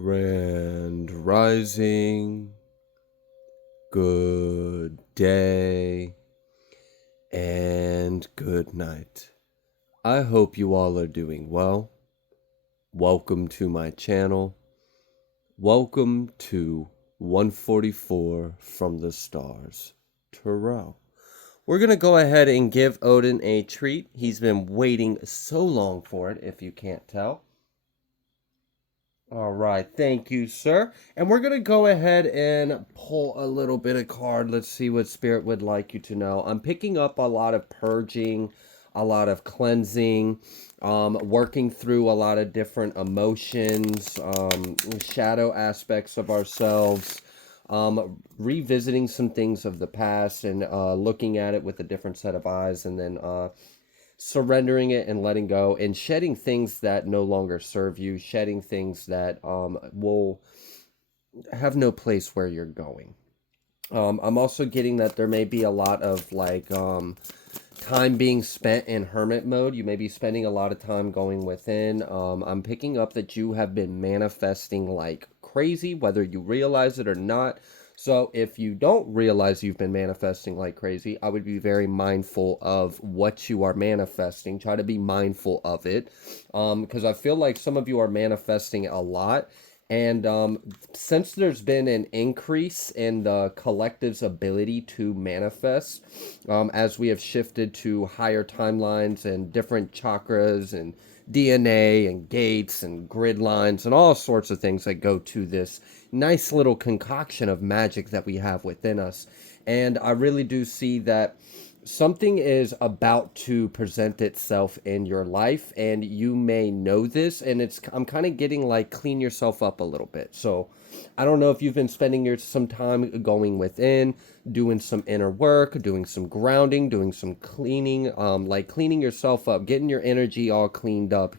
Grand Rising, good day, and good night. I hope you all are doing well. Welcome to my channel. Welcome to 144 from the Stars, Tarot. We're going to go ahead and give Odin a treat. He's been waiting so long for it, if you can't tell. All right, thank you, sir. And we're going to go ahead and pull a little bit of card. Let's see what Spirit would like you to know. I'm picking up a lot of purging, a lot of cleansing, working through a lot of different emotions, shadow aspects of ourselves, revisiting some things of the past and looking at it with a different set of eyes, and then surrendering it and letting go and shedding things that no longer serve you, shedding things that will have no place where you're going. I'm also getting that there may be a lot of time being spent in hermit mode. You may be spending a lot of time going within. I'm picking up that you have been manifesting like crazy, whether you realize it or not. So if you don't realize you've been manifesting like crazy, I would be very mindful of what you are manifesting. Try to be mindful of it, because I feel like some of you are manifesting a lot. And since there's been an increase in the collective's ability to manifest, as we have shifted to higher timelines and different chakras and DNA and gates and grid lines and all sorts of things that go to this nice little concoction of magic that we have within us. And I really do see that something is about to present itself in your life, and you may know this, and I'm kind of getting like clean yourself up a little bit. So I don't know if you've been spending some time going within, doing some inner work, doing some grounding, doing some cleaning, like cleaning yourself up, getting your energy all cleaned up,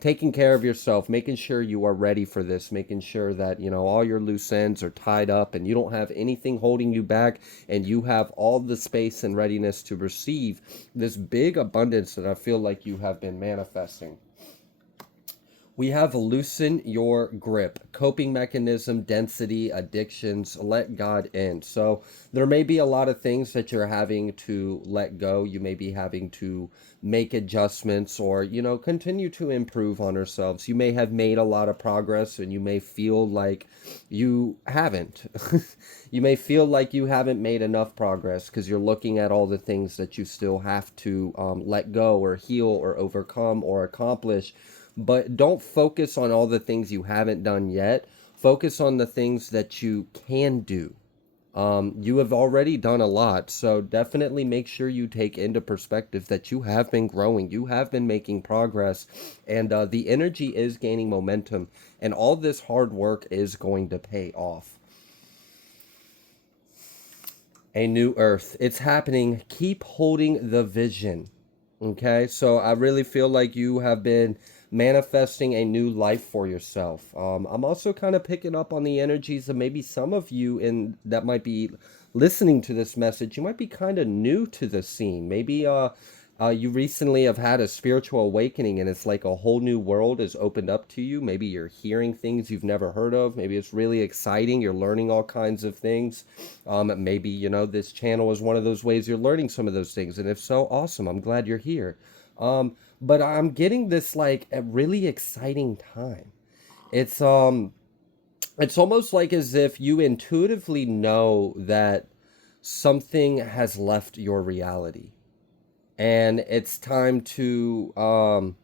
taking care of yourself, making sure you are ready for this, making sure that, all your loose ends are tied up and you don't have anything holding you back, and you have all the space and readiness to receive this big abundance that I feel like you have been manifesting. We have loosen your grip, coping mechanism, density, addictions, let God in. So there may be a lot of things that you're having to let go. You may be having to make adjustments or, continue to improve on ourselves. You may have made a lot of progress and you may feel like you haven't. You may feel like you haven't made enough progress because you're looking at all the things that you still have to let go or heal or overcome or accomplish. But don't focus on all the things you haven't done yet. Focus on the things that you can do. You have already done a lot, so definitely make sure you take into perspective that you have been growing, you have been making progress, and the energy is gaining momentum, and all this hard work is going to pay off. A new earth. It's happening. Keep holding the vision. Okay, so I really feel like you have been manifesting a new life for yourself. I'm also kind of picking up on the energies of maybe some of you in that might be listening to this message. You might be kind of new to the scene. Maybe you recently have had a spiritual awakening and it's like a whole new world is opened up to you. Maybe you're hearing things you've never heard of. Maybe it's really exciting. You're learning all kinds of things. Maybe, this channel is one of those ways you're learning some of those things. And if so, awesome. I'm glad you're here. But I'm getting this like a really exciting time. It's almost like as if you intuitively know that something has left your reality. And it's time to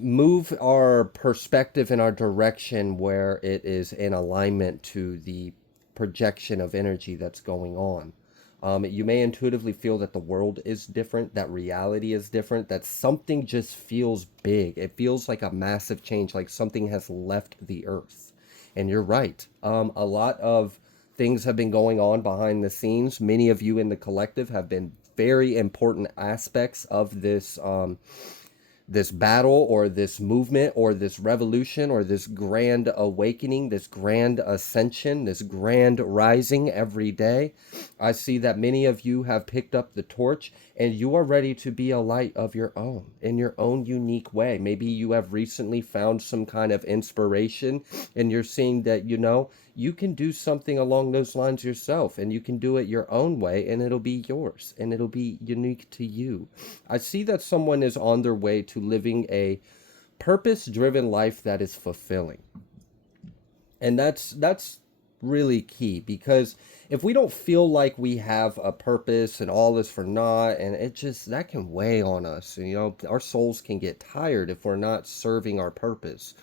move our perspective in our direction where it is in alignment to the projection of energy that's going on. You may intuitively feel that the world is different, that reality is different, that something just feels big. It feels like a massive change, like something has left the earth. And you're right. A lot of things have been going on behind the scenes. Many of you in the collective have been very important aspects of this battle or this movement or this revolution or this grand awakening, this grand ascension, this grand rising every day. I see that many of you have picked up the torch and you are ready to be a light of your own in your own unique way. Maybe you have recently found some kind of inspiration and you're seeing that, you can do something along those lines yourself and you can do it your own way and it'll be yours and it'll be unique to you. I see that someone is on their way to living a purpose driven life that is fulfilling. And that's really key, because if we don't feel like we have a purpose and all is for naught, and it just that can weigh on us. Our souls can get tired if we're not serving our purpose.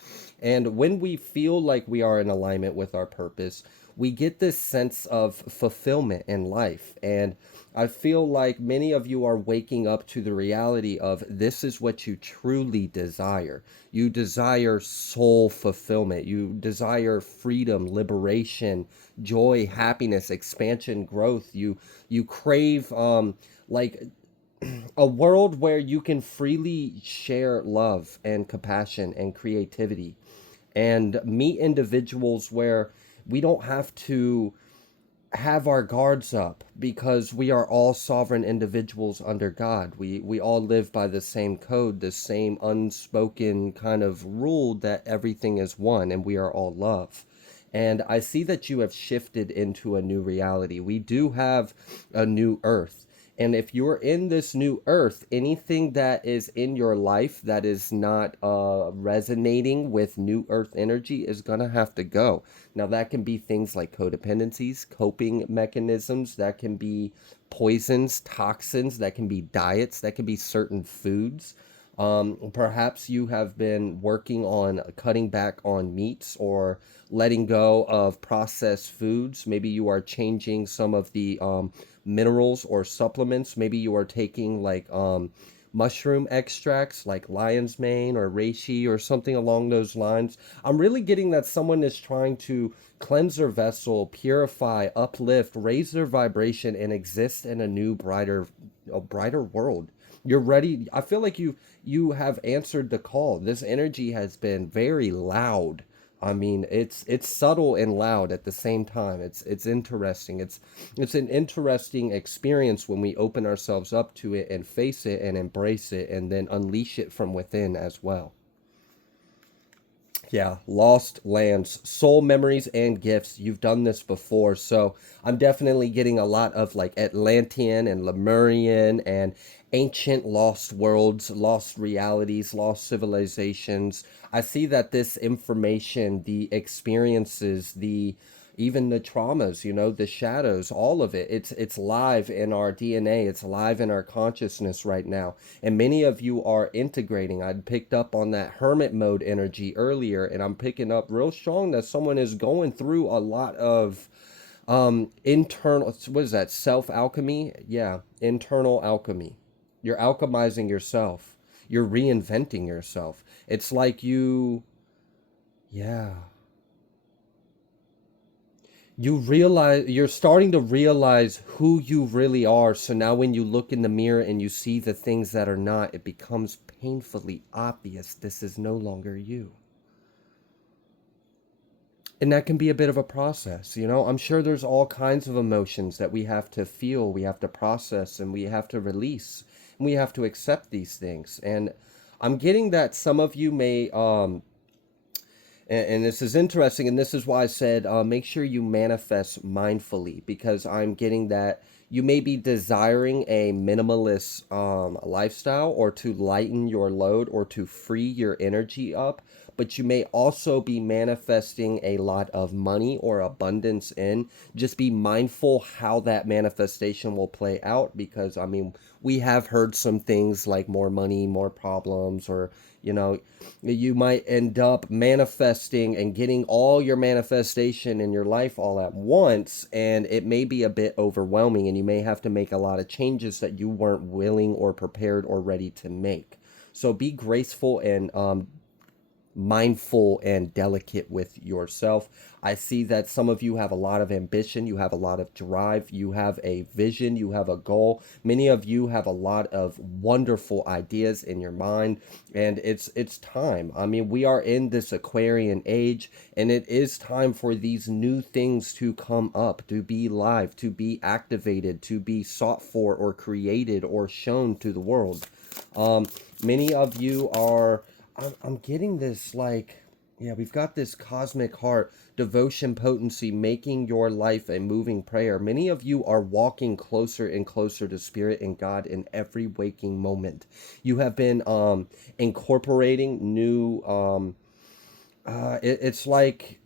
And when we feel like we are in alignment with our purpose, we get this sense of fulfillment in life. And I feel like many of you are waking up to the reality of this is what you truly desire. You desire soul fulfillment. You desire freedom, liberation, joy, happiness, expansion, growth. You crave like a world where you can freely share love and compassion and creativity and meet individuals where we don't have to have our guards up, because we are all sovereign individuals under God. We all live by the same code, the same unspoken kind of rule that everything is one and we are all love. And I see that you have shifted into a new reality. We do have a new earth. And if you're in this new earth, anything that is in your life that is not resonating with new earth energy is going to have to go. Now, that can be things like codependencies, coping mechanisms, that can be poisons, toxins, that can be diets, that can be certain foods. Perhaps you have been working on cutting back on meats or letting go of processed foods. Maybe you are changing some of the minerals or supplements. Maybe you are taking like mushroom extracts like lion's mane or reishi or something along those lines. I'm really getting that someone is trying to cleanse their vessel, purify, uplift, raise their vibration, and exist in a new, brighter world. You're ready. I feel like you have answered the call. This energy has been very loud. I mean, it's subtle and loud at the same time. It's interesting. It's an interesting experience when we open ourselves up to it and face it and embrace it and then unleash it from within as well. Yeah, lost lands, soul memories and gifts. You've done this before, so I'm definitely getting a lot of like Atlantean and Lemurian and ancient lost worlds, lost realities, lost civilizations. I see that this information, the experiences, the even the traumas, the shadows, all of it, it's live in our DNA, it's live in our consciousness right now. And many of you are integrating. I picked up on that hermit mode energy earlier, and I'm picking up real strong that someone is going through a lot of internal, what is that, self alchemy? Yeah, internal alchemy. You're alchemizing yourself, you're reinventing yourself. It's like yeah, you're starting to realize who you really are. So now when you look in the mirror and you see the things that are not, it becomes painfully obvious this is no longer you. And that can be a bit of a process. I'm sure there's all kinds of emotions that we have to feel, we have to process, and we have to release, and we have to accept these things. And I'm getting that some of you may and this is interesting, and this is why I said make sure you manifest mindfully, because I'm getting that you may be desiring a minimalist lifestyle, or to lighten your load, or to free your energy up, but you may also be manifesting a lot of money or abundance in. Just be mindful how that manifestation will play out, because I mean, we have heard some things like more money, more problems, or you might end up manifesting and getting all your manifestation in your life all at once, and it may be a bit overwhelming, and you may have to make a lot of changes that you weren't willing or prepared or ready to make. So be graceful and mindful and delicate with yourself. I see that some of you have a lot of ambition, you have a lot of drive, you have a vision, you have a goal. Many of you have a lot of wonderful ideas in your mind, and it's time. I mean, we are in this Aquarian age, and it is time for these new things to come up, to be live, to be activated, to be sought for or created or shown to the world. Um, Many of you are, I'm getting this like, yeah, we've got this cosmic heart, devotion, potency, making your life a moving prayer. Many of you are walking closer and closer to Spirit and God in every waking moment. You have been incorporating new, it's like,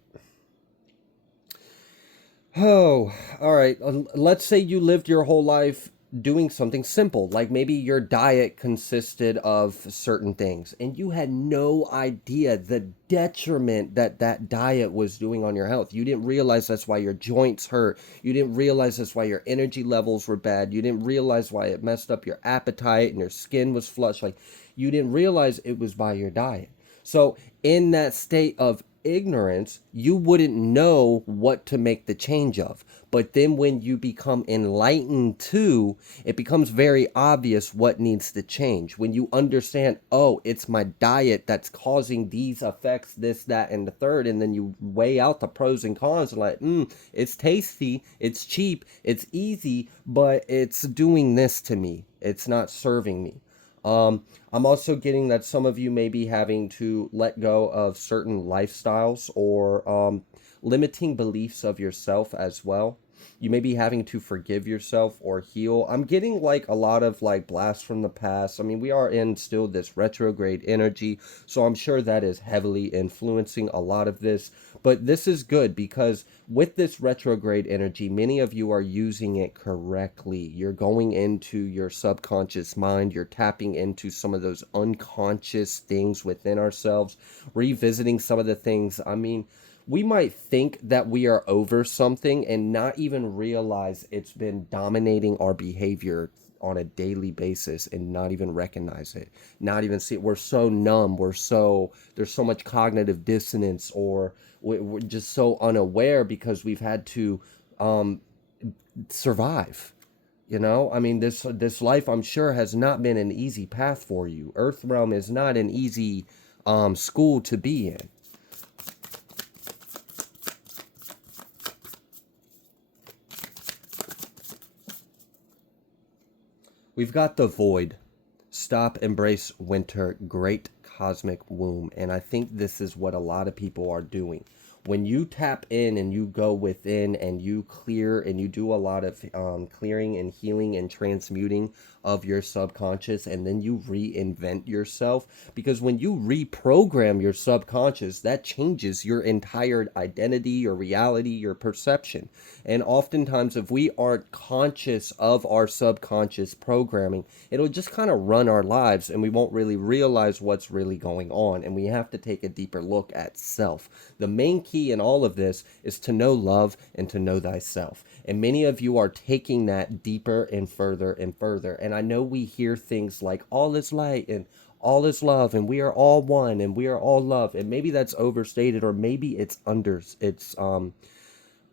oh, all right. Let's say you lived your whole life doing something simple, like maybe your diet consisted of certain things, and you had no idea the detriment that that diet was doing on your health. You didn't realize that's why your joints hurt. You didn't realize that's why your energy levels were bad. You didn't realize why it messed up your appetite and your skin was flushed. Like, you didn't realize it was by your diet. So, in that state of ignorance, you wouldn't know what to make the change of. But then when you become enlightened too, it becomes very obvious what needs to change. When you understand, oh, it's my diet that's causing these effects, this, that, and the third, and then you weigh out the pros and cons, like, it's tasty, it's cheap, it's easy, but it's doing this to me. It's not serving me. I'm also getting that some of you may be having to let go of certain lifestyles or limiting beliefs of yourself as well. You may be having to forgive yourself or heal. I'm getting like a lot of like blasts from the past. I mean, we are in still this retrograde energy, so I'm sure that is heavily influencing a lot of this. But this is good because with this retrograde energy, many of you are using it correctly. You're going into your subconscious mind, you're tapping into some of those unconscious things within ourselves, revisiting some of the things. I mean, we might think that we are over something and not even realize it's been dominating our behavior on a daily basis and not even recognize it, not even see it. We're so numb, there's so much cognitive dissonance, or we're just so unaware because we've had to um, survive. You know, I mean, this life, I'm sure, has not been an easy path for you. Earth realm is not an easy school to be in. We've got the void. Stop, embrace winter, great cosmic womb. And I think this is what a lot of people are doing. When you tap in and you go within and you clear and you do a lot of clearing and healing and transmuting of your subconscious, and then you reinvent yourself, because when you reprogram your subconscious, that changes your entire identity, your reality, your perception. And oftentimes, if we aren't conscious of our subconscious programming, it'll just kind of run our lives and we won't really realize what's really going on. And we have to take a deeper look at self. The main key in all of this is to know love and to know thyself. And many of you are taking that deeper and further and further. And I know we hear things like all is light and all is love and we are all one and we are all love. And maybe that's overstated, or maybe it's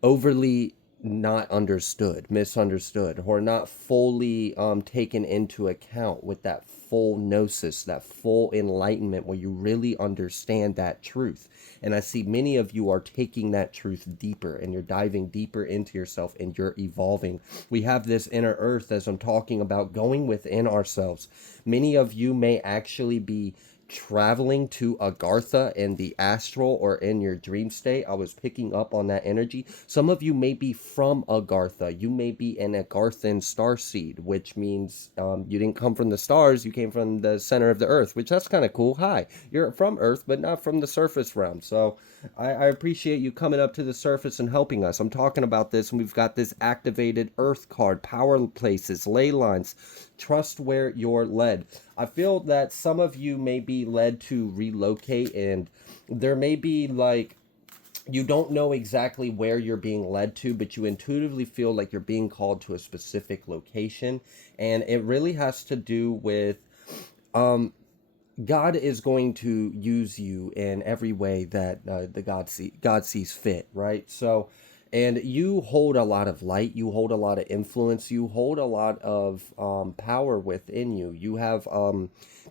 overly not understood, misunderstood, or not fully taken into account with that full gnosis, that full enlightenment where you really understand that truth. And I see many of you are taking that truth deeper and you're diving deeper into yourself and you're evolving. We have this inner earth, as I'm talking about, going within ourselves. Many of you may actually be traveling to Agartha in the astral or in your dream state. I was picking up on that energy. Some of you may be from Agartha. You may be an Agarthan starseed, which means you didn't come from the stars. You came from the center of the earth, which that's kind of cool. Hi, you're from Earth, but not from the surface realm. So I appreciate you coming up to the surface and helping us. I'm talking about this, and we've got this activated Earth card, power places, ley lines. Trust where you're led. I feel that some of you may be led to relocate, and there may be like, you don't know exactly where you're being led to, but you intuitively feel like you're being called to a specific location. And it really has to do with God is going to use you in every way that God sees fit, right? So, and you hold a lot of light, you hold a lot of influence, you hold a lot of power within you. You have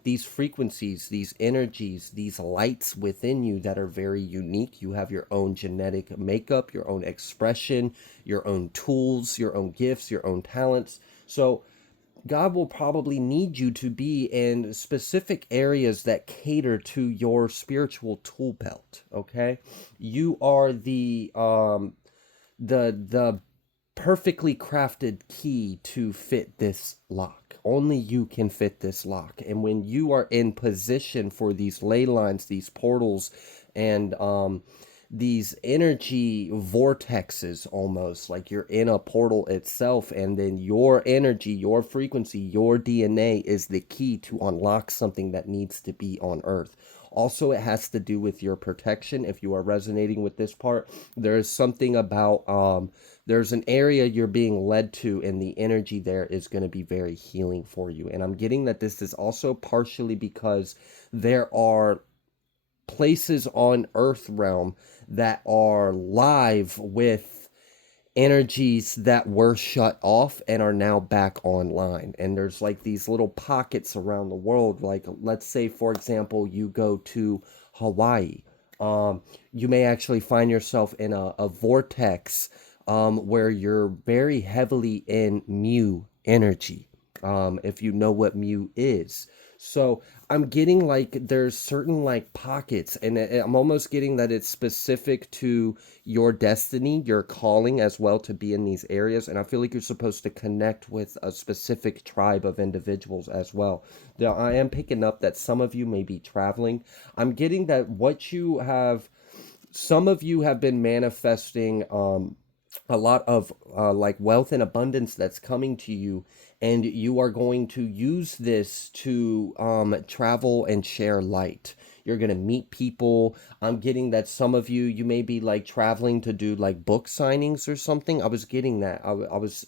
these frequencies, these energies, these lights within you that are very unique. You have your own genetic makeup, your own expression, your own tools, your own gifts, your own talents. So God will probably need you to be in specific areas that cater to your spiritual tool belt. Okay, you are the perfectly crafted key to fit this lock. Only you can fit this lock. And when you are in position for these ley lines, these portals, and these energy vortexes, almost like you're in a portal itself, and then your energy, your frequency, your DNA is the key to unlock something that needs to be on earth. Also, it has to do with your protection. If you are resonating with this part, there is something about there's an area you're being led to, and the energy there is going to be very healing for you. And I'm getting that this is also partially because there are places on earth realm that are live with energies that were shut off and are now back online. And there's like these little pockets around the world, like let's say for example you go to Hawaii. You may actually find yourself in a vortex where you're very heavily in mu energy, if you know what mu is. So I'm getting like there's certain like pockets, and I'm almost getting that it's specific to your destiny, your calling as well, to be in these areas. And I feel like you're supposed to connect with a specific tribe of individuals as well. Now, I am picking up that some of you may be traveling. I'm getting that what you have, some of you have been manifesting a lot of like wealth and abundance that's coming to you, and you are going to use this to travel and share light. You're going to meet people. I'm getting that some of you, you may be like traveling to do like book signings or something. I was getting that.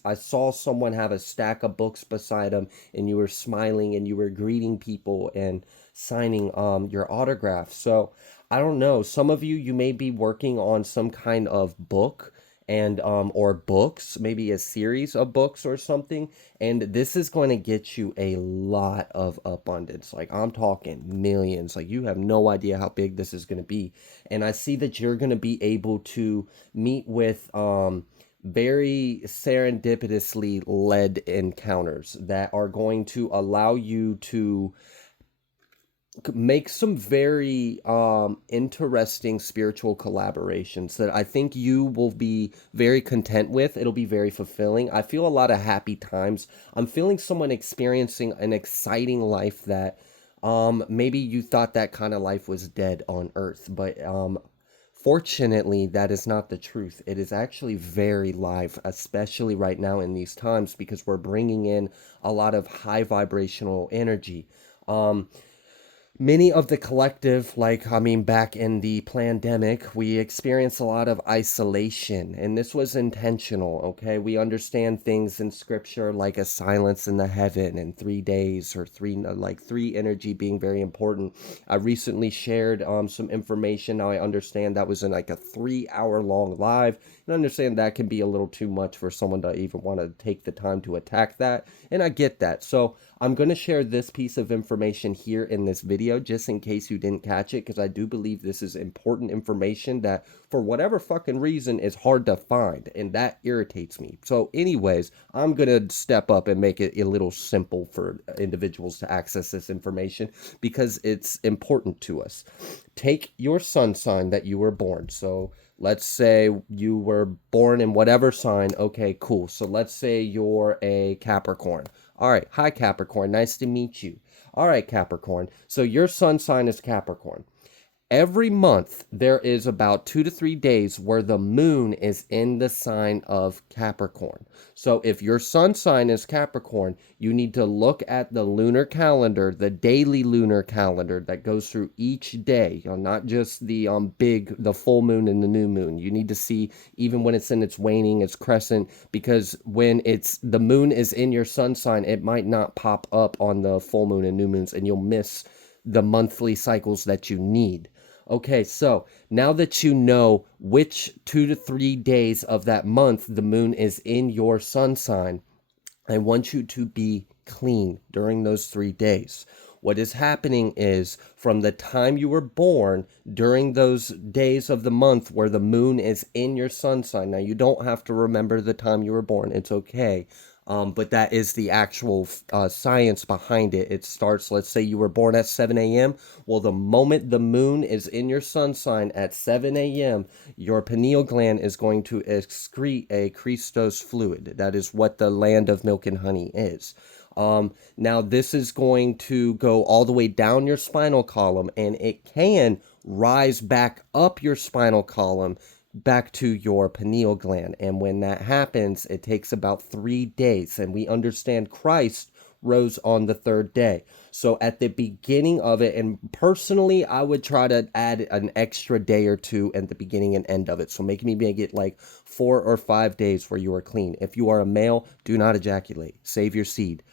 I saw someone have a stack of books beside them, and you were smiling and you were greeting people and signing your autograph. So I don't know. Some of you, you may be working on some kind of book, and or books, maybe a series of books or something, and this is going to get you a lot of abundance. Like I'm talking millions. Like you have no idea how big this is going to be. And I see that you're going to be able to meet with very serendipitously led encounters that are going to allow you to make some very interesting spiritual collaborations that I think you will be very content with. It'll be very fulfilling. I feel a lot of happy times. I'm feeling someone experiencing an exciting life that maybe you thought that kind of life was dead on earth, but fortunately that is not the truth. It is actually very live, especially right now in these times, because we're bringing in a lot of high vibrational energy. Um, Many of the collective, like, I mean, back in the pandemic, we experienced a lot of isolation, and this was intentional, okay? We understand things in scripture like a silence in the heaven and 3 days, or like three energy being very important. I recently shared some information. Now I understand that was in like a 3 hour long live, and I understand that can be a little too much for someone to even want to take the time to attack that, and I get that. So I'm going to share this piece of information here in this video just in case you didn't catch it, because I do believe this is important information that for whatever fucking reason is hard to find, and that irritates me. So anyways, I'm going to step up and make it a little simple for individuals to access this information because it's important to us. Take your sun sign that you were born. So let's say you were born in whatever sign. Okay, cool. So let's say you're a Capricorn. All right. Hi, Capricorn. Nice to meet you. All right, Capricorn. So your sun sign is Capricorn. Every month, there is about 2 to 3 days where the moon is in the sign of Capricorn. So if your sun sign is Capricorn, you need to look at the lunar calendar, the daily lunar calendar that goes through each day, not just the the full moon and the new moon. You need to see even when it's in its waning, its crescent, because when the moon is in your sun sign, it might not pop up on the full moon and new moons, and you'll miss the monthly cycles that you need. Okay, so now that you know which 2 to 3 days of that month the moon is in your sun sign, I want you to be clean during those 3 days. What is happening is from the time you were born during those days of the month where the moon is in your sun sign. Now, you don't have to remember the time you were born, it's okay. But that is the actual science behind it. It starts, let's say you were born at 7 a.m. Well, the moment the moon is in your sun sign at 7 a.m., your pineal gland is going to excrete a Christos fluid. That is what the land of milk and honey is. Now, this is going to go all the way down your spinal column, and it can rise back up your spinal column back to your pineal gland. And when that happens, it takes about 3 days. And we understand Christ rose on the third day. So at the beginning of it, and personally, I would try to add an extra day or two at the beginning and end of it. So make it like 4 or 5 days where you are clean. If you are a male, do not ejaculate. Save your seed.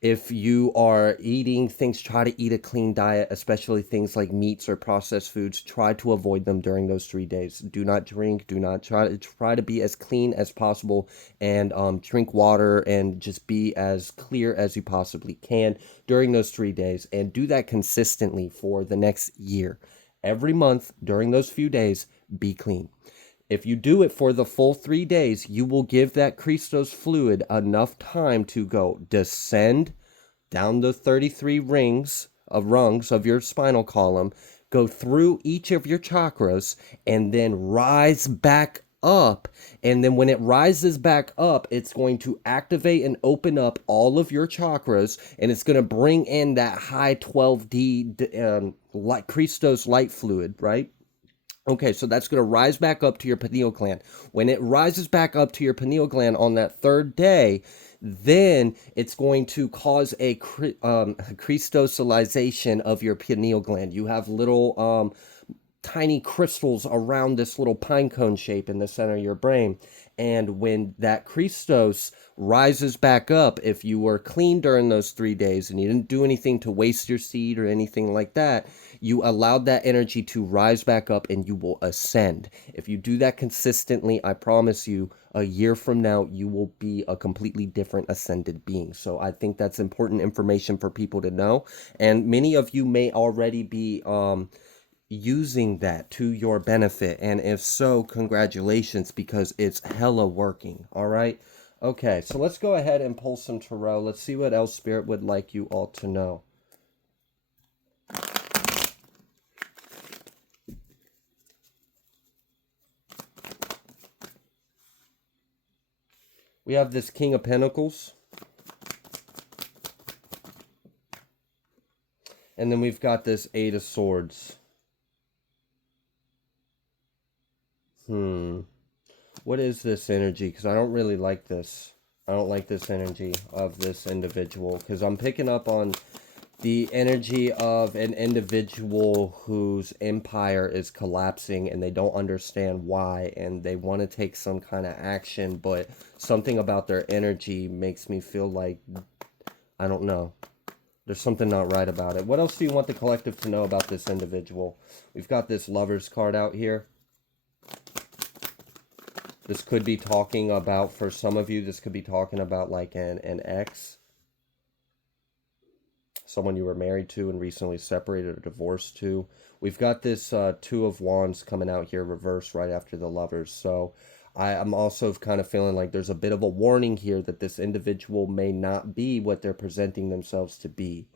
If you are eating things, try to eat a clean diet, especially things like meats or processed foods. Try to avoid them during those 3 days. Do not drink. Do not try to be as clean as possible, and drink water and just be as clear as you possibly can during those 3 days, and do that consistently for the next year. Every month during those few days, be clean. If you do it for the full 3 days, you will give that Christos fluid enough time to go descend down the 33 rungs of your spinal column, go through each of your chakras, and then rise back up. And then when it rises back up, it's going to activate and open up all of your chakras, and it's going to bring in that high 12D Christos light fluid, right? Okay, so that's going to rise back up to your pineal gland. When it rises back up to your pineal gland on that third day, then it's going to cause a crystallization of your pineal gland. You have little tiny crystals around this little pine cone shape in the center of your brain. And when that Christos rises back up, if you were clean during those 3 days and you didn't do anything to waste your seed or anything like that, you allowed that energy to rise back up and you will ascend. If you do that consistently, I promise you, a year from now, you will be a completely different ascended being. So I think that's important information for people to know. And many of you may already be using that to your benefit, and if so, congratulations, because it's hella working. All right, okay, so let's go ahead and pull some tarot. Let's see what else Spirit would like you all to know. We have this King of Pentacles, and then we've got this Eight of Swords. What is this energy? Because I don't really like this. I don't like this energy of this individual, because I'm picking up on the energy of an individual whose empire is collapsing and they don't understand why, and they want to take some kind of action, but something about their energy makes me feel like, I don't know, there's something not right about it. What else do you want the collective to know about this individual? We've got this Lovers card out here. This could be talking about, for some of you, this could be talking about like an ex. Someone you were married to and recently separated or divorced to. We've got this Two of Wands coming out here reversed right after the Lovers. So I'm also kind of feeling like there's a bit of a warning here that this individual may not be what they're presenting themselves to be.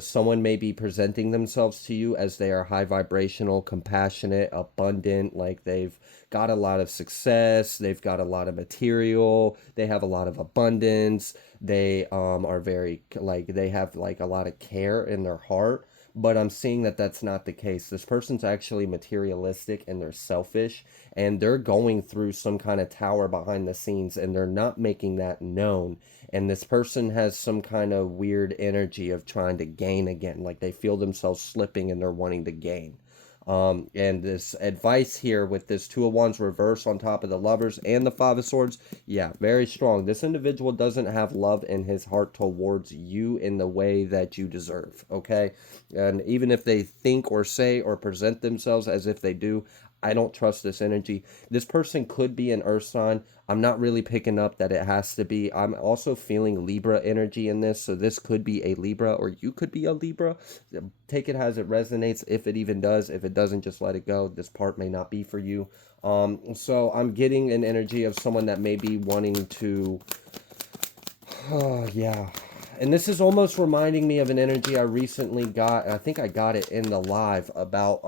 Someone may be presenting themselves to you as they are high vibrational, compassionate, abundant, like they've got a lot of success, they've got a lot of material, they have a lot of abundance, they are very, like, they have like a lot of care in their heart. But I'm seeing that that's not the case. This person's actually materialistic and they're selfish, and they're going through some kind of tower behind the scenes, and they're not making that known. And this person has some kind of weird energy of trying to gain again, like they feel themselves slipping and they're wanting to gain. And this advice here with this Two of Wands reverse on top of the Lovers and the Five of Swords, yeah, very strong. This individual doesn't have love in his heart towards you in the way that you deserve, okay? And even if they think or say or present themselves as if they do, I don't trust this energy. This person could be an earth sign. I'm not really picking up that it has to be. I'm also feeling Libra energy in this. So this could be a Libra, or you could be a Libra. Take it as it resonates, if it even does. If it doesn't, just let it go. This part may not be for you. So I'm getting an energy of someone that may be wanting to, oh, yeah. And this is almost reminding me of an energy I recently got. I think I got it in the live about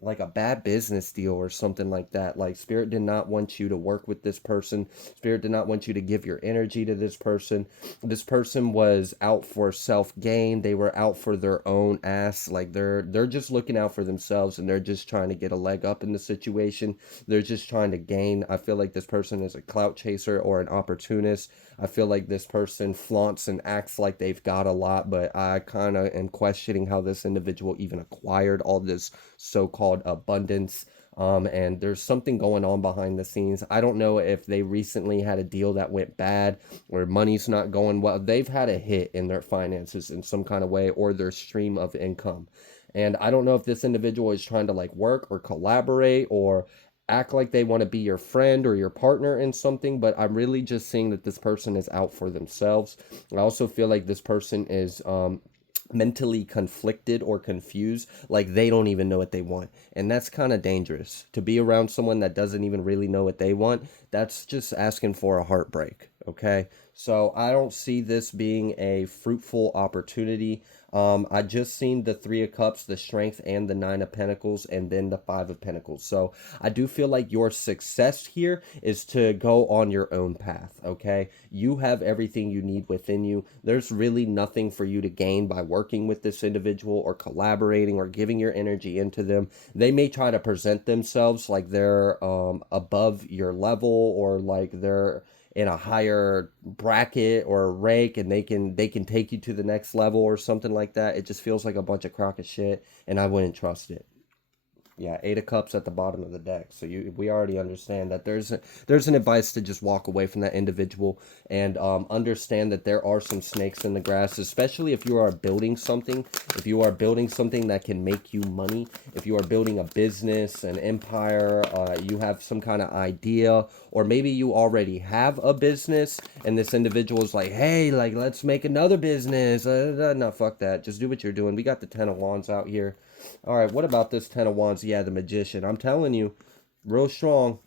like a bad business deal or something like that. Like Spirit did not want you to work with this person. Spirit did not want you to give your energy to this person. This person was out for self-gain. They were out for their own ass. Like they're just looking out for themselves, and they're just trying to get a leg up in the situation. They're just trying to gain. I feel like this person is a clout chaser or an opportunist. I feel like this person flaunts and acts like they've got a lot, but I kind of am questioning how this individual even acquired all this so-called abundance. And there's something going on behind the scenes. I don't know if they recently had a deal that went bad or money's not going well. They've had a hit in their finances in some kind of way, or their stream of income. And I don't know if this individual is trying to like work or collaborate or act like they want to be your friend or your partner in something, but I'm really just seeing that this person is out for themselves. I also feel like this person is mentally conflicted or confused, like they don't even know what they want. And that's kind of dangerous to be around someone that doesn't even really know what they want. That's just asking for a heartbreak. Okay, so I don't see this being a fruitful opportunity. I just seen the Three of Cups, the Strength, and the Nine of Pentacles, and then the Five of Pentacles. So I do feel like your success here is to go on your own path, okay? You have everything you need within you. There's really nothing for you to gain by working with this individual or collaborating or giving your energy into them. They may try to present themselves like they're above your level, or like they're in a higher bracket or rank, and they can take you to the next level or something like that. It just feels like a bunch of crock of shit, and I wouldn't trust it. Yeah, Eight of Cups at the bottom of the deck. So we already understand that there's an advice to just walk away from that individual, and understand that there are some snakes in the grass, especially if you are building something. If you are building something that can make you money, if you are building a business, an empire, you have some kind of idea, or maybe you already have a business, and this individual is like, hey, like let's make another business. No, fuck that. Just do what you're doing. We got the Ten of Wands out here. All right, what about this Ten of Wands? Yeah, the Magician. I'm telling you, real strong.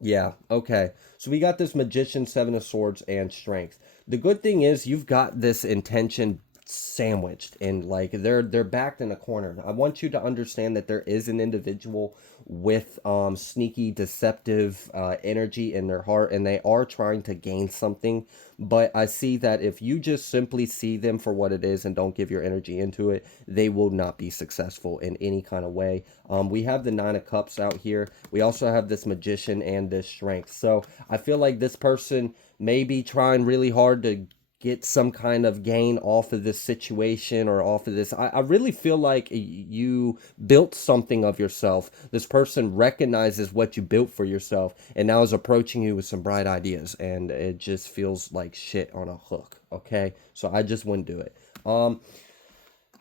Yeah, okay. So we got this Magician, Seven of Swords, and Strength. The good thing is you've got this intention sandwiched, and like they're backed in a corner. I want you to understand that there is an individual with sneaky, deceptive energy in their heart, and they are trying to gain something. But I see that if you just simply see them for what it is and don't give your energy into it, they will not be successful in any kind of way. We have the Nine of Cups out here. We also have this Magician and this Strength. So I feel like this person may be trying really hard to get some kind of gain off of this situation or off of this. I really feel like you built something of yourself. This person recognizes what you built for yourself and now is approaching you with some bright ideas, and it just feels like shit on a hook. Okay, so I just wouldn't do it.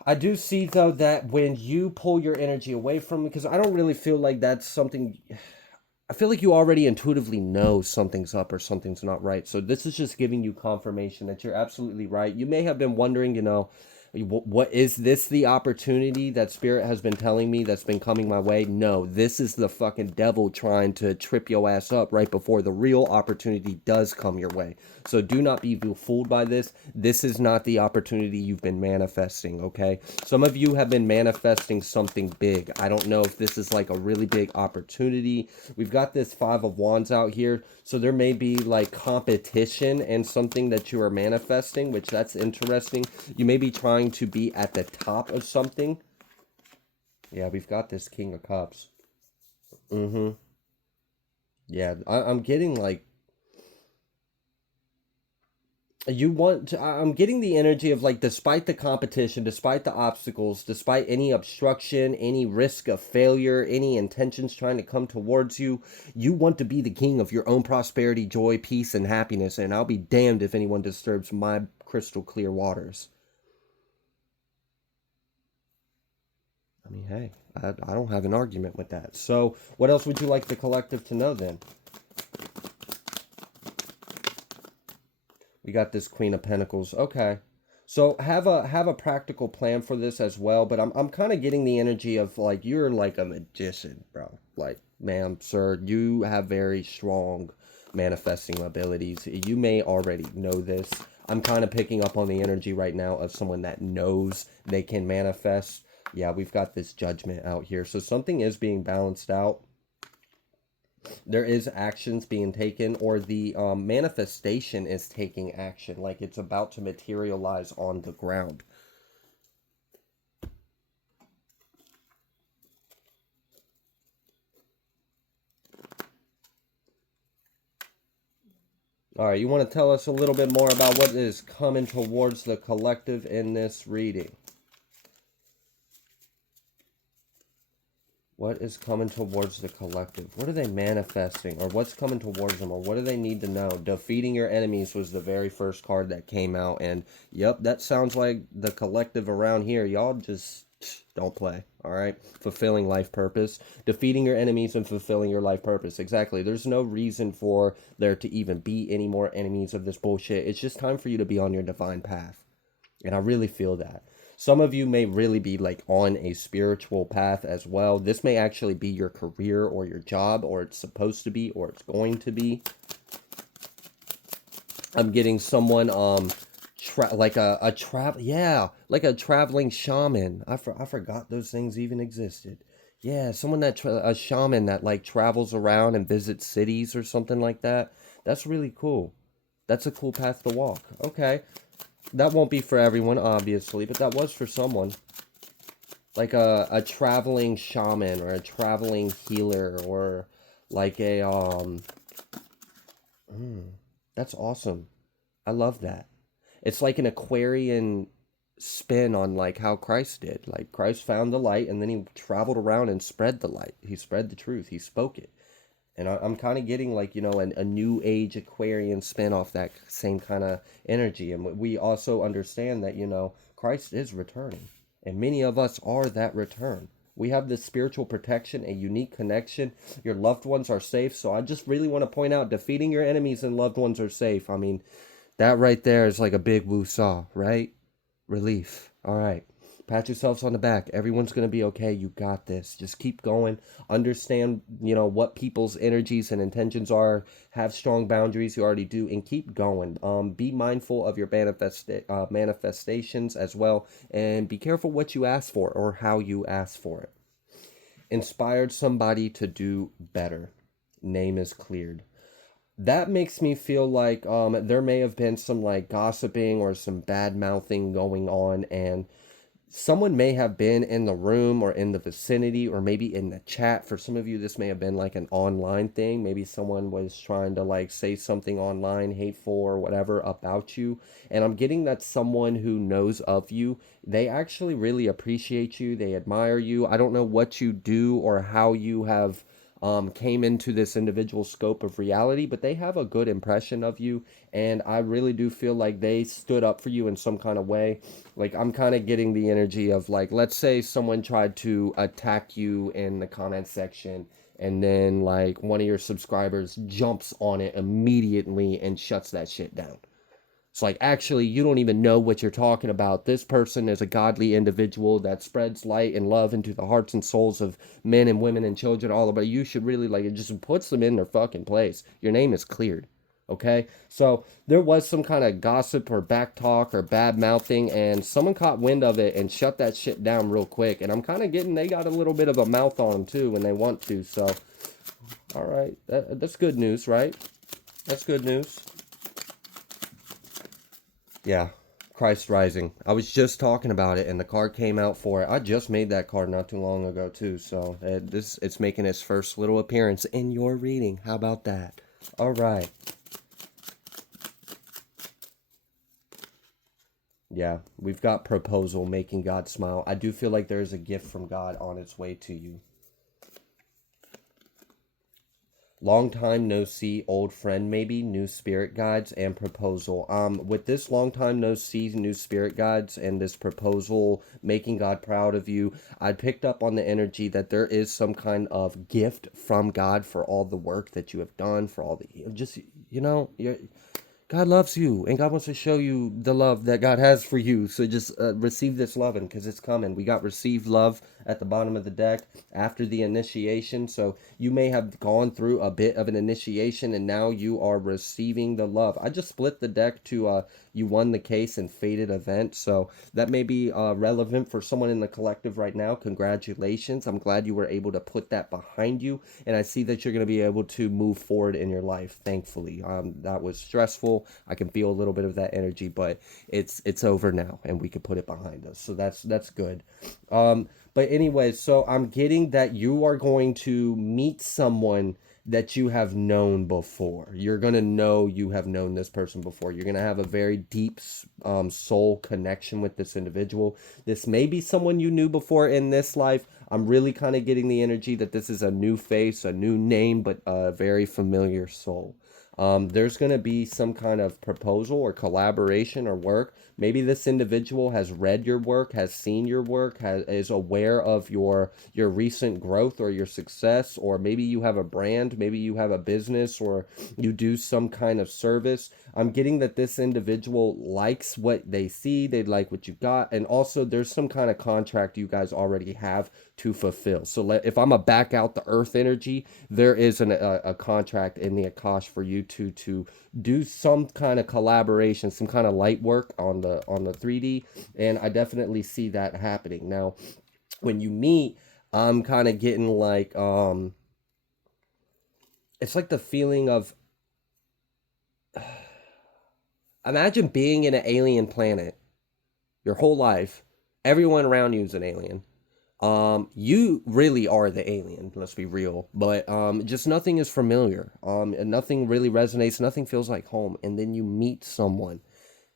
I do see though that when you pull your energy away from, because I don't really feel like that's something. I feel like you already intuitively know something's up or something's not right. So this is just giving you confirmation that you're absolutely right. You may have been wondering, what is this, the opportunity that Spirit has been telling me that's been coming my way? No, this is the fucking devil trying to trip your ass up right before the real opportunity does come your way. So do not be fooled by this. This is not the opportunity you've been manifesting, okay? Some of you have been manifesting something big. I don't know if this is like a really big opportunity. We've got this Five of Wands out here. So there may be like competition and something that you are manifesting, which that's interesting. You may be trying to be at the top of something. Yeah, we've got this King of Cups. Mm-hmm. Yeah, I'm getting like, You want to, I'm getting the energy of like, despite the competition, despite the obstacles, despite any obstruction, any risk of failure, any intentions trying to come towards you, you want to be the king of your own prosperity, joy, peace, and happiness. And I'll be damned if anyone disturbs my crystal clear waters. I mean, hey, I don't have an argument with that. So, what else would you like the collective to know then? We got this Queen of Pentacles. Okay. So have a practical plan for this as well, but I'm kind of getting the energy of like you're like a magician, bro. Like, ma'am, sir, you have very strong manifesting abilities. You may already know this. I'm kind of picking up on the energy right now of someone that knows they can manifest. Yeah, we've got this judgment out here. So something is being balanced out. There is actions being taken, or the manifestation is taking action, like it's about to materialize on the ground. All right, you want to tell us a little bit more about what is coming towards the collective in this reading? What is coming towards the collective? What are they manifesting? Or what's coming towards them? Or what do they need to know? Defeating your enemies was the very first card that came out. And yep, that sounds like the collective around here. Y'all just don't play. All right. Fulfilling life purpose. Defeating your enemies and fulfilling your life purpose. Exactly. There's no reason for there to even be any more enemies of this bullshit. It's just time for you to be on your divine path. And I really feel that. Some of you may really be like on a spiritual path as well. This may actually be your career or your job, or it's supposed to be, or it's going to be. I'm getting someone like a travel, yeah, like a traveling shaman. I forgot those things even existed. Yeah, someone that a shaman that like travels around and visits cities or something like that. That's really cool. That's a cool path to walk. Okay. That won't be for everyone, obviously, but that was for someone. Like a traveling shaman or a traveling healer or like a that's awesome. I love that. It's like an Aquarian spin on like how Christ did. Like Christ found the light and then he traveled around and spread the light. He spread the truth. He spoke it. And I'm kind of getting like, a new age Aquarian spin off that same kind of energy. And we also understand that, Christ is returning. And many of us are that return. We have this spiritual protection, a unique connection. Your loved ones are safe. So I just really want to point out, defeating your enemies and loved ones are safe. I mean, that right there is like a big woo-saw, right? Relief. All right. Pat yourselves on the back. Everyone's going to be okay. You got this. Just keep going. Understand, what people's energies and intentions are. Have strong boundaries. You already do. And keep going. Be mindful of your manifestations as well. And be careful what you ask for or how you ask for it. Inspired somebody to do better. Name is cleared. That makes me feel like there may have been some like gossiping or some bad mouthing going on, and someone may have been in the room or in the vicinity or maybe in the chat. For some of you, this may have been like an online thing. Maybe someone was trying to like say something online, hateful or whatever about you. And I'm getting that someone who knows of you, they actually really appreciate you. They admire you. I don't know what you do or how you have came into this individual scope of reality, but they have a good impression of you. And I really do feel like they stood up for you in some kind of way. Like, I'm kind of getting the energy of like, let's say someone tried to attack you in the comment section, and then like one of your subscribers jumps on it immediately and shuts that shit down. It's like, actually, you don't even know what you're talking about. This person is a godly individual that spreads light and love into the hearts and souls of men and women and children all about. You should really, like, it just puts them in their fucking place. Your name is cleared. Okay? So there was some kind of gossip or back talk or bad mouthing, and someone caught wind of it and shut that shit down real quick. And I'm kind of getting, they got a little bit of a mouth on them too when they want to. So, all right. That's good news, right? That's good news. Yeah, Christ Rising. I was just talking about it, and the card came out for it. I just made that card not too long ago too, so it's making its first little appearance in your reading. How about that? All right. Yeah, we've got proposal, making God smile. I do feel like there is a gift from God on its way to you. Long time no see, old friend maybe, new spirit guides and proposal. With this long time no see, new spirit guides and this proposal, making God proud of you, I picked up on the energy that there is some kind of gift from God for all the work that you have done, for all the just you're God loves you, and God wants to show you the love that God has for you. So just receive this loving because it's coming. We got received love at the bottom of the deck after the initiation. So you may have gone through a bit of an initiation, and now you are receiving the love. I just split the deck to you won the case and fated event. So that may be relevant for someone in the collective right now. Congratulations. I'm glad you were able to put that behind you. And I see that you're going to be able to move forward in your life, thankfully. That was stressful. I can feel a little bit of that energy, but it's over now and we can put it behind us. So that's good. But anyway, so I'm getting that you are going to meet someone that you have known before. You're going to know you have known this person before. You're going to have a very deep soul connection with this individual. This may be someone you knew before in this life. I'm really kind of getting the energy that this is a new face, a new name, but a very familiar soul. There's going to be some kind of proposal or collaboration or work. Maybe this individual has read your work, has seen your work, is aware of your recent growth or your success, or maybe you have a brand, maybe you have a business, or you do some kind of service. I'm getting that this individual likes what they see, they like what you got, and also there's some kind of contract you guys already have to fulfill. So if I'm a back out the earth energy, there is a contract in the Akash for you to do some kind of collaboration, some kind of light work on the 3D, and I definitely see that happening. Now, when you meet, I'm kind of getting like it's like the feeling of imagine being in an alien planet your whole life. Everyone around you is an alien. You really are the alien, let's be real. But just nothing is familiar. And nothing really resonates, nothing feels like home. And then you meet someone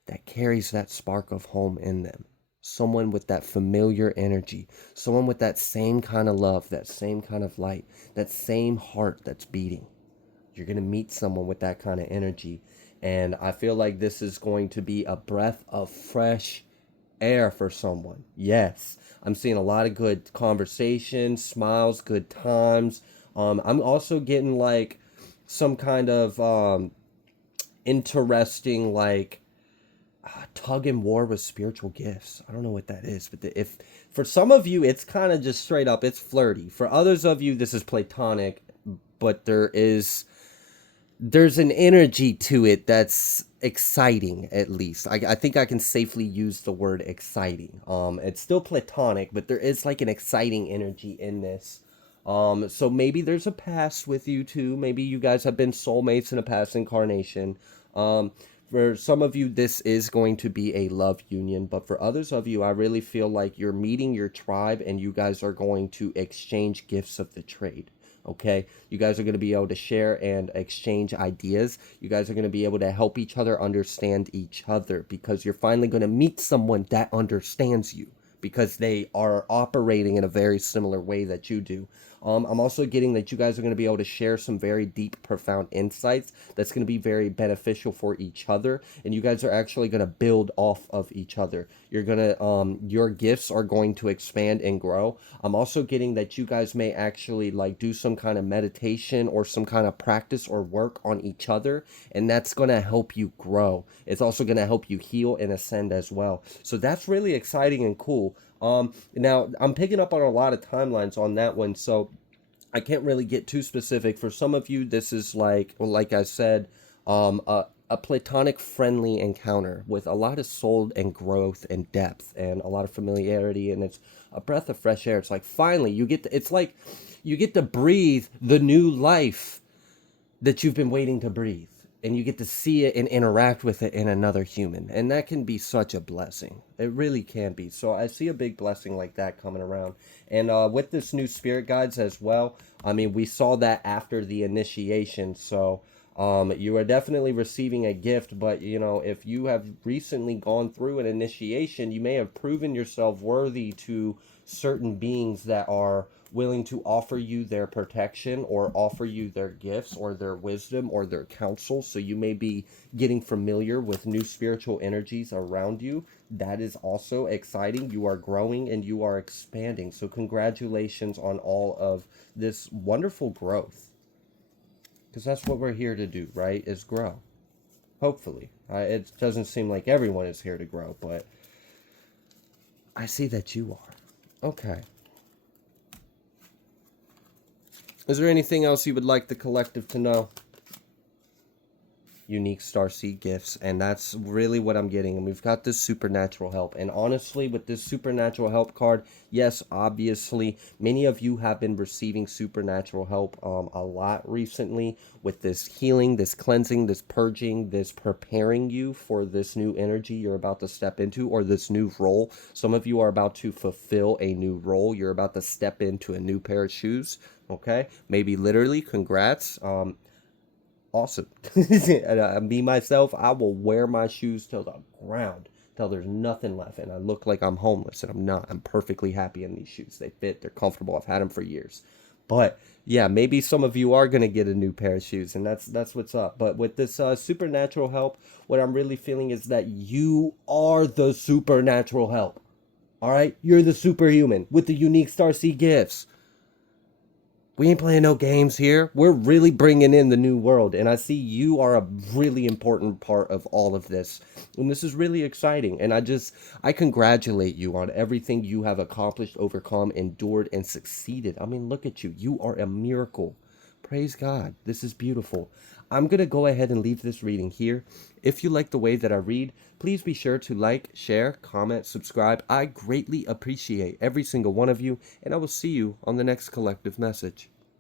that carries that spark of home in them. Someone with that familiar energy, someone with that same kind of love, that same kind of light, that same heart that's beating. You're going to meet someone with that kind of energy. And I feel like this is going to be a breath of fresh air for someone. Yes, I'm seeing a lot of good conversations, smiles, good times. I'm also getting like some kind of interesting like tug and war with spiritual gifts. I don't know what that is, but if for some of you it's kind of just straight up, it's flirty. For others of you, this is platonic, but there's an energy to it that's exciting. At least I think I can safely use the word exciting. It's still platonic, but there is like an exciting energy in this. So maybe there's a past with you too. Maybe you guys have been soulmates in a past incarnation. For some of you, this is going to be a love union, but for others of you, I really feel like you're meeting your tribe and you guys are going to exchange gifts of the trade. Okay, you guys are going to be able to share and exchange ideas. You guys are going to be able to help each other understand each other because you're finally going to meet someone that understands you because they are operating in a very similar way that you do. I'm also getting that you guys are going to be able to share some very deep, profound insights that's going to be very beneficial for each other, and you guys are actually going to build off of each other. You're going to, your gifts are going to expand and grow. I'm also getting that you guys may actually like do some kind of meditation or some kind of practice or work on each other, and that's going to help you grow. It's also going to help you heal and ascend as well. So that's really exciting and cool. Now I'm picking up on a lot of timelines on that one, so I can't really get too specific. For some of you, this is like I said, a platonic friendly encounter with a lot of soul and growth and depth and a lot of familiarity, and it's a breath of fresh air. It's like finally it's like you get to breathe the new life that you've been waiting to breathe, and you get to see it and interact with it in another human, and that can be such a blessing. It really can be. So I see a big blessing like that coming around. And with this new spirit guides as well, I mean, we saw that after the initiation. So You are definitely receiving a gift, but you know, if you have recently gone through an initiation, you may have proven yourself worthy to certain beings that are willing to offer you their protection or offer you their gifts or their wisdom or their counsel. So you may be getting familiar with new spiritual energies around you. That is also exciting. You are growing and you are expanding. So congratulations on all of this wonderful growth. Because that's what we're here to do, right? Is grow. Hopefully. It doesn't seem like everyone is here to grow, but I see that you are. Okay. Is there anything else you would like the collective to know? Unique starseed gifts, and that's really what I'm getting. And we've got this supernatural help, and honestly, with this supernatural help card, yes, obviously many of you have been receiving supernatural help a lot recently with this healing, this cleansing, this purging, this preparing you for this new energy you're about to step into, or this new role. Some of you are about to fulfill a new role. You're about to step into a new pair of shoes. Okay, maybe literally. Congrats. Awesome. And me myself, I will wear my shoes till the ground, till there's nothing left, and I look like I'm homeless, and I'm not. I'm perfectly happy in these shoes. They fit, they're comfortable. I've had them for years. But yeah, maybe some of you are gonna get a new pair of shoes, and that's what's up. But with this supernatural help, what I'm really feeling is that you are the supernatural help. All right, you're the superhuman with the unique starseed gifts. We ain't playing no games here. We're really bringing in the new world. And I see you are a really important part of all of this. And this is really exciting. And I congratulate you on everything you have accomplished, overcome, endured, and succeeded. I mean, look at you. You are a miracle. Praise God. This is beautiful. I'm going to go ahead and leave this reading here. If you like the way that I read, please be sure to like, share, comment, subscribe. I greatly appreciate every single one of you, and I will see you on the next collective message.